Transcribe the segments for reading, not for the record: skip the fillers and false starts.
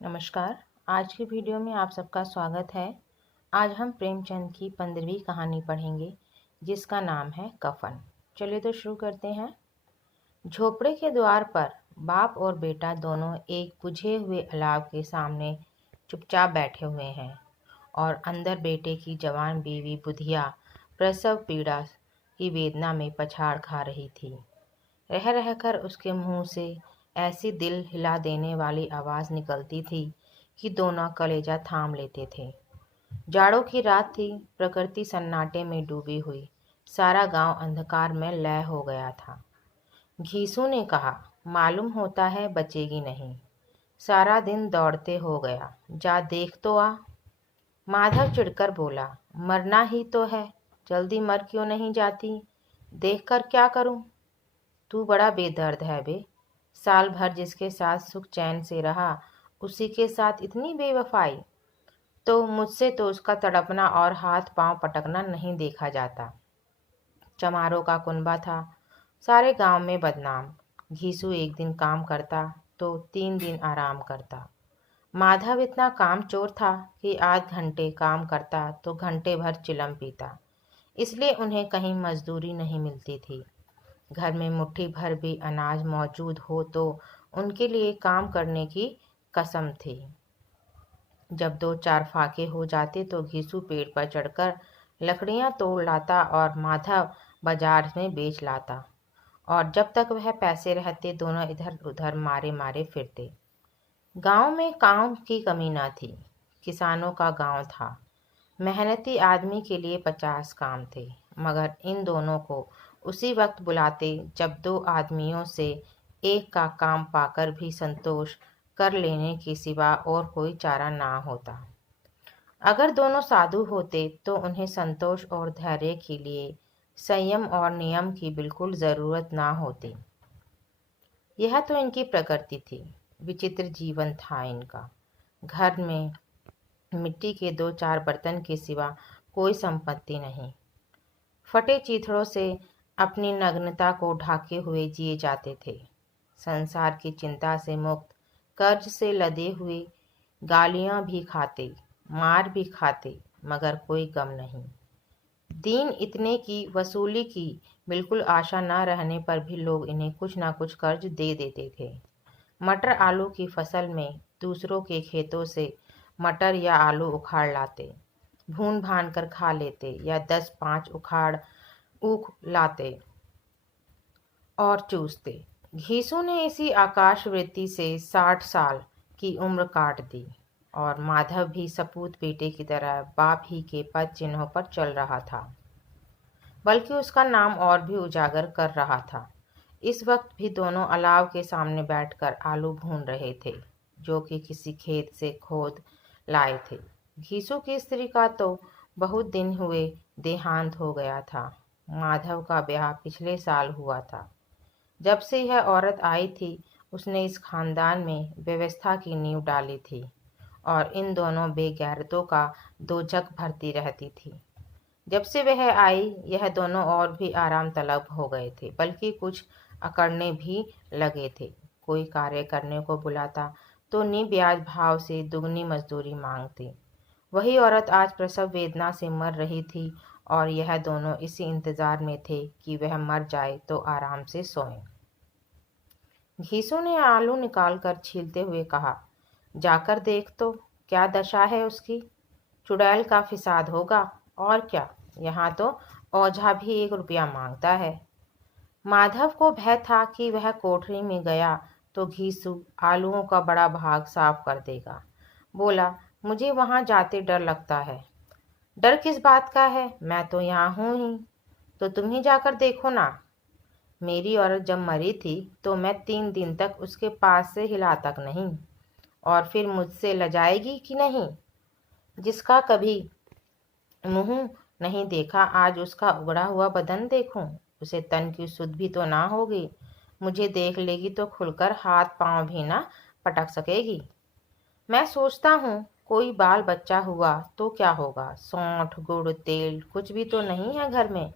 नमस्कार। आज की वीडियो में आप सबका स्वागत है। आज हम प्रेमचंद की 15वीं कहानी पढ़ेंगे जिसका नाम है कफन। चलिए तो शुरू करते हैं। झोपड़े के द्वार पर बाप और बेटा दोनों एक बुझे हुए अलाव के सामने चुपचाप बैठे हुए हैं और अंदर बेटे की जवान बीवी बुधिया प्रसव पीड़ा की वेदना में पछाड़ खा रही थी। रह रहकर उसके मुंह से ऐसी दिल हिला देने वाली आवाज़ निकलती थी कि दोनों कलेजा थाम लेते थे। जाड़ों की रात थी, प्रकृति सन्नाटे में डूबी हुई, सारा गांव अंधकार में लय हो गया था। घीसू ने कहा, मालूम होता है बचेगी नहीं, सारा दिन दौड़ते हो गया, जा देख तो आ। माधव चिढ़कर बोला, मरना ही तो है, जल्दी मर क्यों नहीं जाती, देख कर क्या करूं। तू बड़ा बेदर्द है बे, साल भर जिसके साथ सुख चैन से रहा उसी के साथ इतनी बेवफाई। तो मुझसे तो उसका तड़पना और हाथ पांव पटकना नहीं देखा जाता। चमारों का कुनबा था, सारे गांव में बदनाम। घीसू एक दिन काम करता तो 3 दिन आराम करता। माधव इतना कामचोर था कि आध घंटे काम करता तो घंटे भर चिलम पीता, इसलिए उन्हें कहीं मजदूरी नहीं मिलती थी। घर में मुट्ठी भर भी अनाज मौजूद हो तो उनके लिए काम करने की कसम थी। जब 2-4 फाके हो जाते तो घीसू पेड़ पर चढ़कर लकड़ियां तोड़ लाता और माधव बाजार में बेच लाता, और जब तक वह पैसे रहते दोनों इधर उधर मारे मारे फिरते। गांव में काम की कमी न थी, किसानों का गांव था। मेहनती आदमी के लिए 50 काम थे, मगर इन दोनों को उसी वक्त बुलाते जब 2 आदमियों से एक का काम पाकर भी संतोष कर लेने के सिवा और कोई चारा ना होता। अगर दोनों साधु होते तो उन्हें संतोष और धैर्य के लिए संयम और नियम की बिल्कुल ज़रूरत ना होती। यह तो इनकी प्रकृति थी। विचित्र जीवन था इनका। घर में मिट्टी के 2-4 बर्तन के सिवा कोई संपत्ति नहीं। फटे चीथड़ों से अपनी नग्नता को ढाके हुए जिए जाते थे। संसार की चिंता से मुक्त, कर्ज से लदे हुए, गालियां भी खाते, मार भी खाते, मगर कोई गम नहीं। दिन इतने की वसूली की बिल्कुल आशा न रहने पर भी लोग इन्हें कुछ ना कुछ कर्ज दे देते थे। मटर आलू की फसल में दूसरों के खेतों से मटर या आलू उखाड़ लाते, भून भान कर खा लेते, या 10-5 उखाड़ ऊख लाते और चूसते। घीसू ने इसी आकाशवृत्ति से 60 साल की उम्र काट दी, और माधव भी सपूत बेटे की तरह बाप ही के पद चिन्हों पर चल रहा था, बल्कि उसका नाम और भी उजागर कर रहा था। इस वक्त भी दोनों अलाव के सामने बैठकर आलू भून रहे थे, जो कि किसी खेत से खोद लाए थे। घीसू की स्त्री का तो बहुत दिन हुए देहांत हो गया था। माधव का ब्याह पिछले साल हुआ था। जब से यह औरत आई थी उसने इस खानदान में व्यवस्था की नींव डाली थी, और इन दोनों बेगैरतों का दोजख भरती रहती थी। जब से वह आई यह दोनों और भी आराम तलब हो गए थे, बल्कि कुछ अकड़ने भी लगे थे। कोई कार्य करने को बुलाता तो निब्याज भाव से दुगनी मजदूरी मांगते। वही औरत आज प्रसव वेदना से मर रही थी, और यह दोनों इसी इंतजार में थे कि वह मर जाए तो आराम से सोएं। घीसू ने आलू निकालकर छीलते हुए कहा, जाकर देख तो क्या दशा है उसकी। चुड़ैल का फिसाद होगा और क्या। यहाँ तो ओझा भी 1 रुपया मांगता है। माधव को भय था कि वह कोठरी में गया तो घीसू आलूओं का बड़ा भाग साफ कर देगा। बोला, मुझे वहां जाते डर लगता है। डर किस बात का है, मैं तो यहाँ हूँ ही, तो तुम ही जाकर देखो ना। मेरी औरत जब मरी थी तो मैं 3 दिन तक उसके पास से हिला तक नहीं, और फिर मुझसे लजाएगी कि नहीं। जिसका कभी मुंह नहीं देखा आज उसका उगड़ा हुआ बदन देखूं, उसे तन की सुध भी तो ना होगी। मुझे देख लेगी तो खुलकर हाथ पांव भी ना पटक सकेगी। मैं सोचता हूँ कोई बाल बच्चा हुआ तो क्या होगा। सौंठ गुड़ तेल कुछ भी तो नहीं है घर में,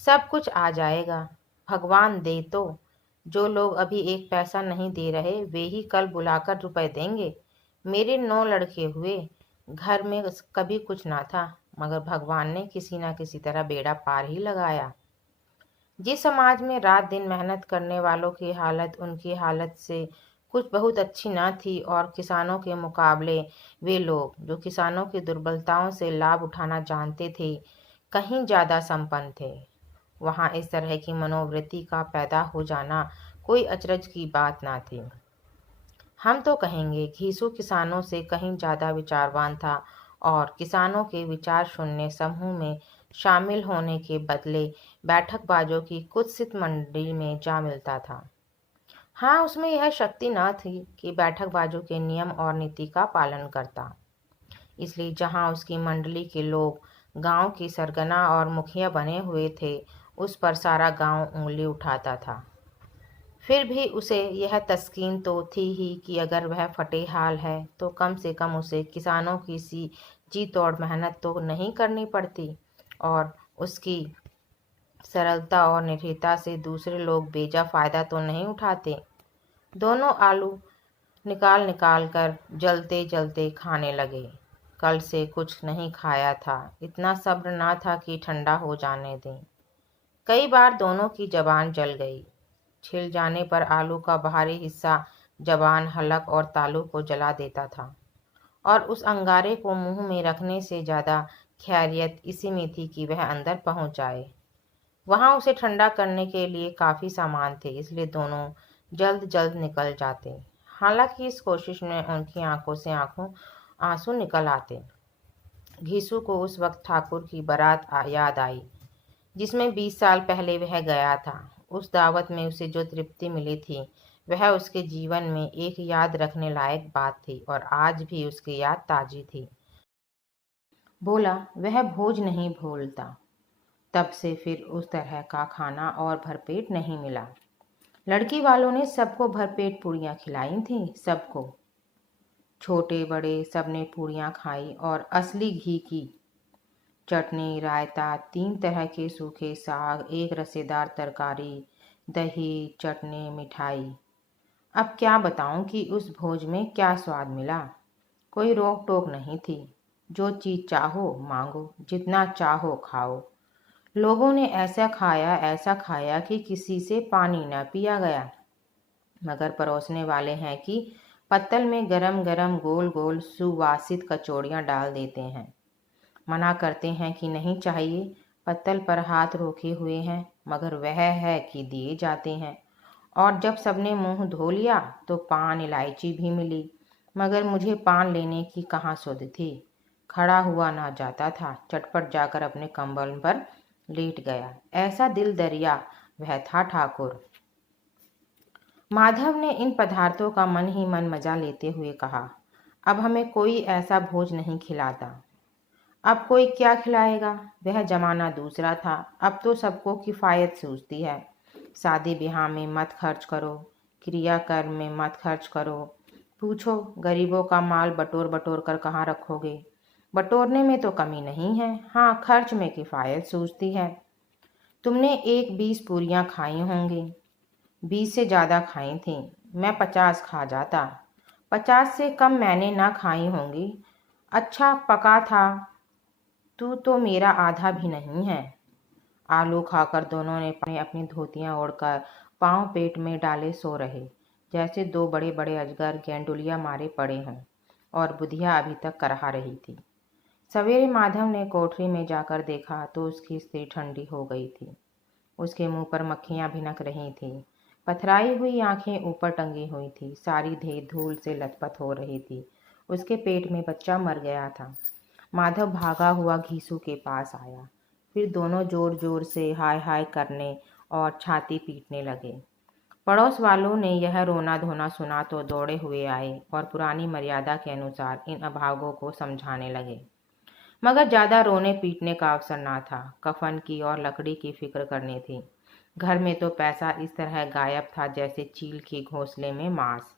सब कुछ आ जाएगा। भगवान दे तो। जो लोग अभी 1 पैसा नहीं दे रहे वे ही कल बुलाकर रुपए देंगे। मेरे 9 लड़के हुए, घर में कभी कुछ ना था, मगर भगवान ने किसी न किसी तरह बेड़ा पार ही लगाया। जिस समाज में रात दिन मेहनत करने वालों की हालत उनकी हालत से कुछ बहुत अच्छी न थी, और किसानों के मुकाबले वे लोग जो किसानों की दुर्बलताओं से लाभ उठाना जानते थे, कहीं ज़्यादा संपन्न थे, वहाँ इस तरह की मनोवृत्ति का पैदा हो जाना कोई अचरज की बात ना थी। हम तो कहेंगे घीसू किसानों से कहीं ज़्यादा विचारवान था, और किसानों के विचार शून्य समूह में शामिल होने के बदले बैठकबाजों की कुत्सित मंडली में जा मिलता था। हाँ, उसमें यह शक्ति न थी कि बैठकबाजों के नियम और नीति का पालन करता, इसलिए जहाँ उसकी मंडली के लोग गांव की सरगना और मुखिया बने हुए थे, उस पर सारा गांव उंगली उठाता था। फिर भी उसे यह तस्कीन तो थी ही कि अगर वह फटे हाल है तो कम से कम उसे किसानों की सी जी तोड़ मेहनत तो नहीं करनी पड़ती, और उसकी सरलता और निर्भीकता से दूसरे लोग बेजा फायदा तो नहीं उठाते। दोनों आलू निकाल निकाल कर जलते जलते खाने लगे। कल से कुछ नहीं खाया था, इतना सब्र ना था कि ठंडा हो जाने दें। कई बार दोनों की जबान जल गई। छिल जाने पर आलू का बाहरी हिस्सा जबान, हलक और तालू को जला देता था, और उस अंगारे को मुंह में रखने से ज़्यादा खैरियत इसी में थी कि वह अंदर पहुंच जाए। वहां उसे ठंडा करने के लिए काफ़ी सामान थे, इसलिए दोनों जल्द जल्द निकल जाते। हालांकि इस कोशिश में उनकी आंखों से आंसू निकल आते। घीसू को उस वक्त ठाकुर की बारात याद आई, जिसमें 20 साल पहले वह गया था। उस दावत में उसे जो तृप्ति मिली थी, वह उसके जीवन में एक याद रखने लायक बात थी, और आज भी उसकी याद ताजी थी। बोला, वह भोज नहीं भूलता। तब से फिर उस तरह का खाना और भरपेट नहीं मिला। लड़की वालों ने सबको भरपेट पूड़ियाँ खिलाई थीं, सबको, छोटे बड़े सबने पूड़ियाँ खाई, और असली घी की चटनी, रायता, 3 तरह के सूखे साग, एक रसेदार तरकारी, दही, चटनी, मिठाई। अब क्या बताऊं कि उस भोज में क्या स्वाद मिला। कोई रोक टोक नहीं थी। जो चीज़ चाहो मांगो, जितना चाहो खाओ। लोगों ने ऐसा खाया कि किसी से पानी न पिया गया। मगर परोसने वाले हैं कि पत्तल में गरम गरम गोल गोल सुवासित कचौड़ियाँ डाल देते हैं। मना करते हैं कि नहीं चाहिए, पत्तल पर हाथ रोके हुए हैं, मगर वह है कि दिए जाते हैं। और जब सबने मुंह धो लिया तो पान इलायची भी मिली, मगर मुझे पान लेने की कहाँ सुध थी। खड़ा हुआ ना जाता था, चटपट जाकर अपने कंबल पर लेट गया। ऐसा दिल दरिया वह था ठाकुर। माधव ने इन पदार्थों का मन ही मन मजा लेते हुए कहा, अब हमें कोई ऐसा भोज नहीं खिलाता। अब कोई क्या खिलाएगा। वह जमाना दूसरा था। अब तो सबको किफ़ायत सूझती है। शादी ब्याह में मत खर्च करो, क्रियाकर्म में मत खर्च करो। पूछो, गरीबों का माल बटोर बटोर कर कहाँ रखोगे। बटोरने में तो कमी नहीं है, हाँ खर्च में किफ़ायत सूझती है। तुमने 20 पूरियाँ खाई होंगी। 20 से ज़्यादा खाई थी। मैं 50 खा जाता। 50 से कम मैंने ना खाई होंगी। अच्छा पका था। तू तो मेरा आधा भी नहीं है। आलू खाकर दोनों ने अपनी अपनी धोतियां ओढ़कर पांव पेट में डाले सो रहे, जैसे 2 बड़े बड़े अजगर गेंडुलिया मारे पड़े हों, और बुधिया अभी तक करहा रही थी। सवेरे माधव ने कोठरी में जाकर देखा तो उसकी स्त्री ठंडी हो गई थी। उसके मुंह पर मक्खियां भिनक रही थीं। पथराई हुई आंखें ऊपर टंगी हुई थी। सारी देह धूल से लथपथ हो रही थी। उसके पेट में बच्चा मर गया था। माधव भागा हुआ घीसू के पास आया। फिर दोनों जोर जोर से हाय हाय करने और छाती पीटने लगे। पड़ोस वालों ने यह रोना धोना सुना तो दौड़े हुए आए और पुरानी मर्यादा के अनुसार इन अभागों को समझाने लगे। मगर ज़्यादा रोने पीटने का अवसर ना था। कफन की और लकड़ी की फिक्र करनी थी। घर में तो पैसा इस तरह गायब था जैसे चील के घोंसले में मांस।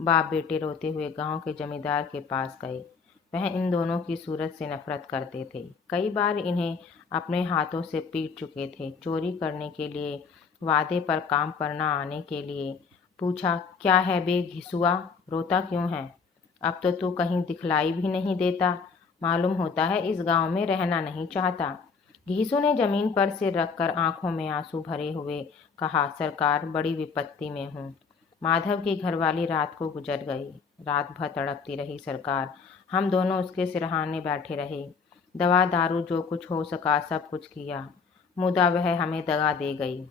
बाप बेटे रोते हुए गांव के जमींदार के पास गए। वह इन दोनों की सूरत से नफरत करते थे। कई बार इन्हें अपने हाथों से पीट चुके थे। चोरी करने के लिए, वादे पर काम पर न आने के लिए। पूछा, क्या है बे घिसुआ, रोता क्यों है। अब तो तू कहीं दिखलाई भी नहीं देता, मालूम होता है इस गांव में रहना नहीं चाहता। घीसू ने जमीन पर सिर रखकर आंखों में आंसू भरे हुए कहा, सरकार, बड़ी विपत्ति में हूँ। माधव की घरवाली रात को गुजर गई। रात भर तड़पती रही सरकार। हम दोनों उसके सिरहाने बैठे रहे। दवा दारू जो कुछ हो सका सब कुछ किया, मुदा वह हमें दगा दे गई।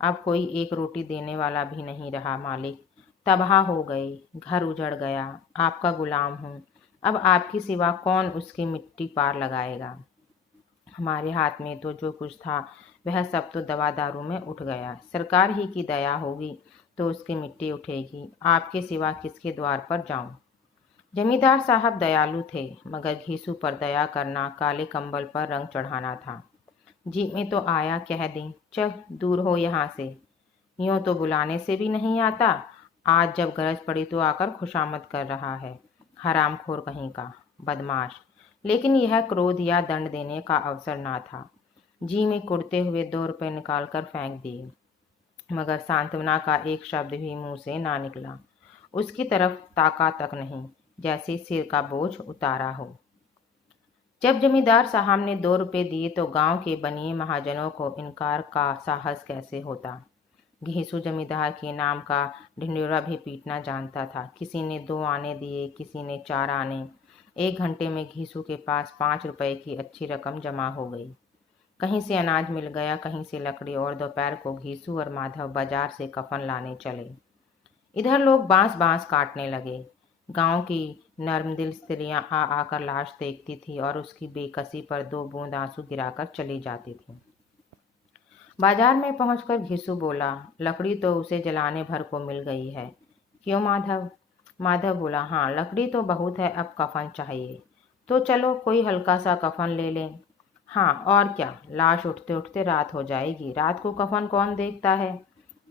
अब कोई एक रोटी देने वाला भी नहीं रहा मालिक। तबाह हो गई, घर उजड़ गया। आपका गुलाम हूँ। अब आपकी सिवा कौन उसकी मिट्टी पार लगाएगा। हमारे हाथ में तो जो कुछ था वह सब तो दवा दारू में उठ गया। सरकार ही की दया होगी तो उसकी मिट्टी उठेगी। आपके सिवा किसके द्वार पर जाऊं। जमींदार साहब दयालु थे, मगर घीसू पर दया करना काले कंबल पर रंग चढ़ाना था। जी में तो आया कह दें, चल दूर हो यहाँ से। यूं तो बुलाने से भी नहीं आता, आज जब गरज पड़ी तो आकर खुशामद कर रहा है। हरामखोर कहीं का, बदमाश। लेकिन यह क्रोध या दंड देने का अवसर ना था। जी में कुड़ते हुए 2 रुपए निकालकर फेंक दिए, मगर सांत्वना का एक शब्द भी मुंह से ना निकला। उसकी तरफ ताका तक नहीं, जैसे सिर का बोझ उतारा हो। जब जमींदार साहब ने 2 रुपए दिए तो गांव के बनिए महाजनों को इनकार का साहस कैसे होता। घीसू जमींदार के नाम का ढिंढोरा भी पीटना जानता था। किसी ने 2 आने दिए, किसी ने 4 आने। 1 घंटे में घीसू के पास 5 रुपए की अच्छी रकम जमा हो गई। कहीं से अनाज मिल गया, कहीं से लकड़ी, और दोपहर को घीसू और माधव बाजार से कफन लाने चले। इधर लोग बांस बांस काटने लगे। गांव की नर्मदिल स्त्रियां आ आकर लाश देखती थी और उसकी बेकसी पर 2 बूंद आंसू गिराकर चली जाती थी। बाजार में पहुंचकर घिसू बोला, लकड़ी तो उसे जलाने भर को मिल गई है। क्यों माधव? माधव बोला, हाँ लकड़ी तो बहुत है, अब कफन चाहिए। तो चलो कोई हल्का सा कफन ले लें। हाँ और क्या, लाश उठते उठते रात हो जाएगी। रात को कफन कौन देखता है।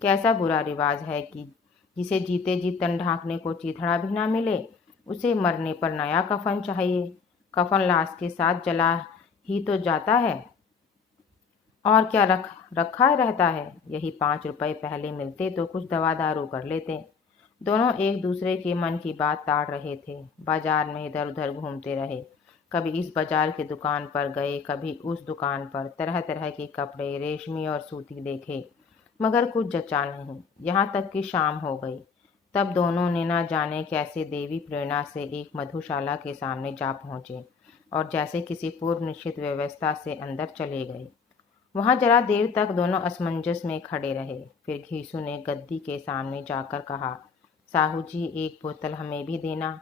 कैसा बुरा रिवाज है कि जिसे जीते जी तन ढांकने को चीथड़ा भी ना मिले, उसे मरने पर नया कफन चाहिए। कफन लाश के साथ जला ही तो जाता है, और क्या रखा रहता है। यही 5 रुपए पहले मिलते तो कुछ दवा दारू कर लेते। दोनों एक दूसरे के मन की बात ताड़ रहे थे। बाजार में इधर उधर घूमते रहे। कभी इस बाजार की दुकान पर गए, कभी उस दुकान पर। तरह तरह के कपड़े, रेशमी और सूती देखे, मगर कुछ जचा नहीं। यहाँ तक कि शाम हो गई। तब दोनों ने ना जाने कैसे देवी प्रेरणा से एक मधुशाला के सामने जा पहुंचे और जैसे किसी पूर्व निश्चित व्यवस्था से अंदर चले गए। वहां जरा देर तक दोनों असमंजस में खड़े रहे। फिर घीसू ने गद्दी के सामने जाकर कहा, साहू जी एक बोतल हमें भी देना।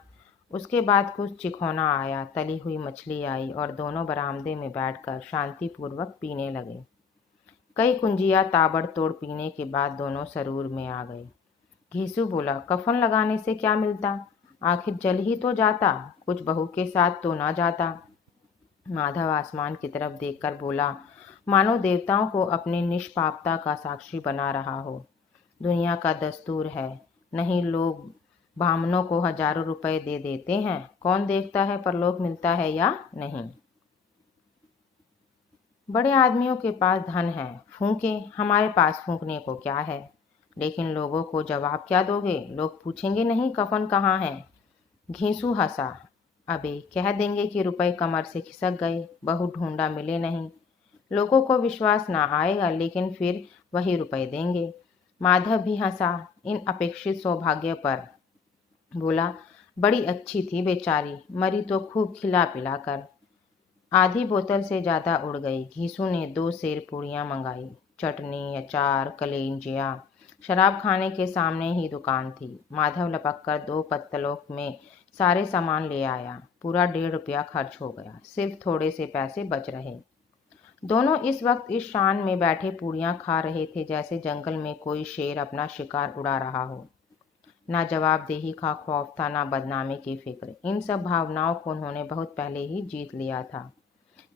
उसके बाद कुछ चिखौना आया, तली हुई मछली आई और दोनों बरामदे में बैठकर शांतिपूर्वक पीने लगे। कई कुंजिया ताबड़तोड़ पीने के बाद दोनों सरूर में आ गए। घीसू बोला, कफन लगाने से क्या मिलता, आखिर जल ही तो जाता, कुछ बहू के साथ तो ना जाता। माधव आसमान की तरफ देखकर बोला, मानो देवताओं को अपने निष्पापता का साक्षी बना रहा हो। दुनिया का दस्तूर है, नहीं लोग ब्राह्मणों को हजारों रुपए दे देते हैं, कौन देखता है परलोक मिलता है या नहीं। बड़े आदमियों के पास धन है, फूंके, हमारे पास फूंकने को क्या है। लेकिन लोगों को जवाब क्या दोगे, लोग पूछेंगे नहीं कफन कहाँ है। घीसू हंसा, अबे कह देंगे कि रुपए कमर से खिसक गए, बहू ढूंढा मिले नहीं। लोगों को विश्वास ना आएगा, लेकिन फिर वही रुपए देंगे। माधव भी हंसा इन अपेक्षित सौभाग्य पर। बोला, बड़ी अच्छी थी बेचारी, मरी तो खूब खिला पिला कर। आधी बोतल से ज़्यादा उड़ गई। घीसू ने 2 सेर पूड़ियाँ मंगाई, चटनी, अचार, कलेंजिया। शराब खाने के सामने ही दुकान थी। माधव लपक कर 2 पत्तलों में सारे सामान ले आया। पूरा 1.5 रुपया खर्च हो गया, सिर्फ थोड़े से पैसे बच रहे। दोनों इस वक्त इस शान में बैठे पूड़ियाँ खा रहे थे जैसे जंगल में कोई शेर अपना शिकार उड़ा रहा हो। ना जवाबदेही का खौफ था, ना बदनामी की फिक्र। इन सब भावनाओं को उन्होंने बहुत पहले ही जीत लिया था।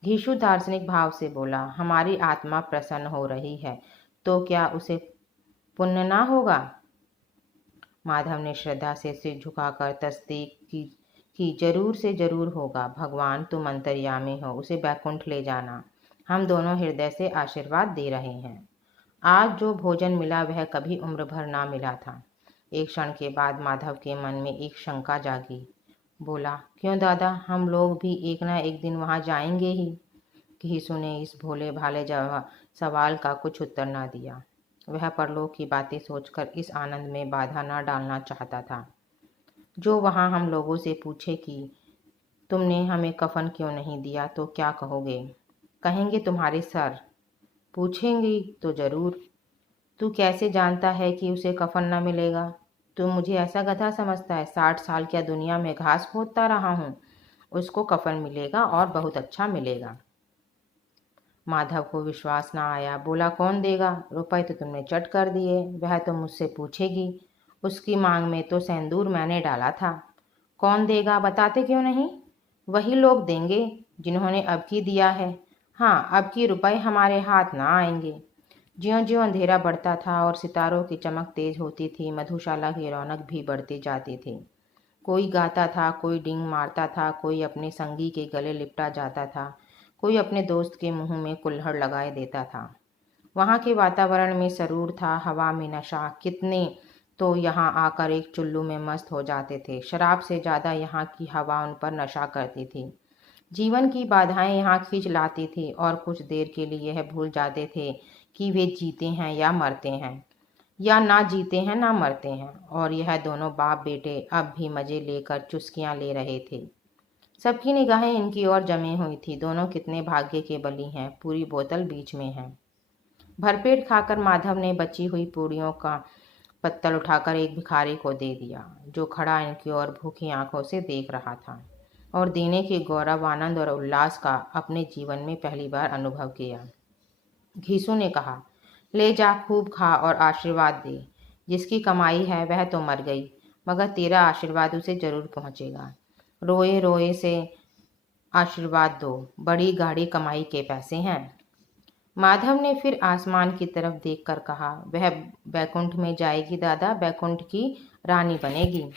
घीसू दार्शनिक भाव से बोला, हमारी आत्मा प्रसन्न हो रही है तो क्या उसे पुण्य ना होगा। माधव ने श्रद्धा से सिर झुकाकर तस्दीक की जरूर से जरूर होगा। भगवान तुम अंतर्यामी हो, उसे बैकुंठ ले जाना। हम दोनों हृदय से आशीर्वाद दे रहे हैं। आज जो भोजन मिला वह कभी उम्र भर ना मिला था। एक क्षण के बाद माधव के मन में एक शंका जागी। बोला, क्यों दादा, हम लोग भी एक ना एक दिन वहाँ जाएंगे ही। घीसू ने इस भोले भाले सवाल का कुछ उत्तर न दिया। वह परलोक की बातें सोचकर इस आनंद में बाधा न डालना चाहता था। जो वहाँ हम लोगों से पूछे कि तुमने हमें कफन क्यों नहीं दिया तो क्या कहोगे? कहेंगे तुम्हारे सर। पूछेंगी तो जरूर। तू कैसे जानता है कि उसे कफन न मिलेगा? तू मुझे ऐसा गधा समझता है? 60 साल क्या दुनिया में घास खोदता रहा हूँ। उसको कफन मिलेगा और बहुत अच्छा मिलेगा। माधव को विश्वास न आया। बोला, कौन देगा? रुपए तो तुमने चट कर दिए। वह तो मुझसे पूछेगी। उसकी मांग में तो सेंदूर मैंने डाला था। कौन देगा? बताते क्यों नहीं? वही लोग देंगे जिन्होंने अब की दिया है। हाँ, अब की रुपए हमारे हाथ ना आएंगे। ज्यों ज्यों अंधेरा बढ़ता था और सितारों की चमक तेज होती थी, मधुशाला की रौनक भी बढ़ती जाती थी। कोई गाता था, कोई डींग मारता था, कोई अपने संगी के गले लिपटा जाता था, कोई अपने दोस्त के मुंह में कुल्हड़ लगाए देता था। वहाँ के वातावरण में सरूर था, हवा में नशा। कितने तो यहाँ आकर एक चुल्लू में मस्त हो जाते थे। शराब से ज़्यादा यहाँ की हवा उन पर नशा करती थी। जीवन की बाधाएं यहाँ खींच लाती थी और कुछ देर के लिए यह भूल जाते थे कि वे जीते हैं या मरते हैं, या ना जीते हैं ना मरते हैं। और यह दोनों बाप बेटे अब भी मज़े लेकर चुस्कियाँ ले रहे थे। सबकी निगाहें इनकी ओर जमी हुई थी। दोनों कितने भाग्य के बली हैं। पूरी बोतल बीच में है। भरपेट खाकर माधव ने बची हुई पूड़ियों का पत्तल उठाकर एक भिखारी को दे दिया, जो खड़ा इनकी ओर भूखी आंखों से देख रहा था और देने के गौरव, आनंद और उल्लास का अपने जीवन में पहली बार अनुभव किया। घीसू ने कहा, ले जा, खूब खा और आशीर्वाद दे। जिसकी कमाई है वह तो मर गई, मगर तेरा आशीर्वाद उसे जरूर पहुंचेगा। रोए रोए से आशीर्वाद दो, बड़ी गाढ़ी कमाई के पैसे हैं। माधव ने फिर आसमान की तरफ देखकर कहा, वह बैकुंठ में जाएगी दादा, बैकुंठ की रानी बनेगी।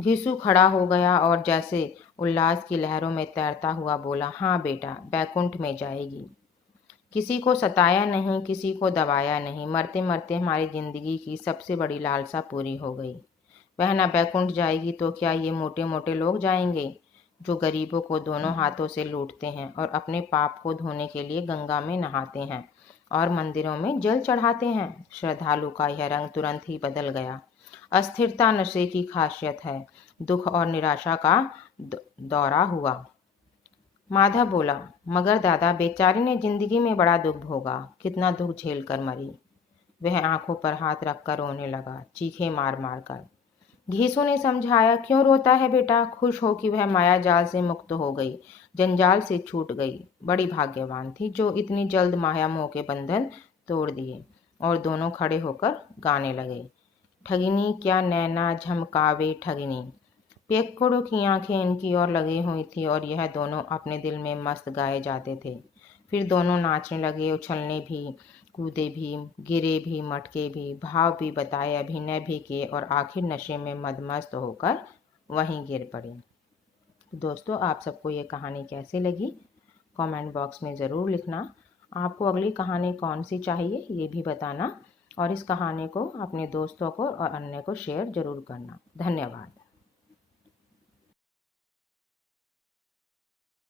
घीसू खड़ा हो गया और जैसे उल्लास की लहरों में तैरता हुआ बोला, हाँ बेटा, बैकुंठ में जाएगी। किसी को सताया नहीं, किसी को दबाया नहीं। मरते मरते हमारी जिंदगी की सबसे बड़ी लालसा पूरी हो गई। वह ना बैकुंठ जाएगी तो क्या ये मोटे मोटे लोग जाएंगे, जो गरीबों को दोनों हाथों से लूटते हैं और अपने पाप को धोने के लिए गंगा में नहाते हैं और मंदिरों में जल चढ़ाते हैं। श्रद्धालु का यह रंग तुरंत ही बदल गया। अस्थिरता नशे की खासियत है। दुख और निराशा का दौरा हुआ। माधव बोला, मगर दादा, बेचारी ने जिंदगी में बड़ा दुख भोगा, कितना दुख झेल कर मरी। वह आंखों पर हाथ रखकर रोने लगा, चीखे मार मार कर। घीसू ने समझाया, क्यों रोता है बेटा? खुश हो कि वह माया जाल से मुक्त हो गई, जंजाल से छूट गई। बड़ी भाग्यवान थी जो इतनी जल्द माया मोह के बंधन तोड़ दिए। और दोनों खड़े होकर गाने लगे, ठगिनी क्या नैना झमकावे ठगिनी। पेक्कड़ों की आंखें इनकी ओर लगी हुई थी और यह दोनों अपने दिल में मस्त गाए जाते थे। फिर दोनों नाचने लगे, उछलने भी, कूदे भी, गिरे भी, मटके भी, भाव भी बताए, अभिनय भी किए और आखिर नशे में मदमस्त होकर वहीं गिर पड़े। दोस्तों, आप सबको ये कहानी कैसी लगी? कमेंट बॉक्स में ज़रूर लिखना। आपको अगली कहानी कौन सी चाहिए ये भी बताना, और इस कहानी को अपने दोस्तों को और अन्य को शेयर ज़रूर करना। धन्यवाद।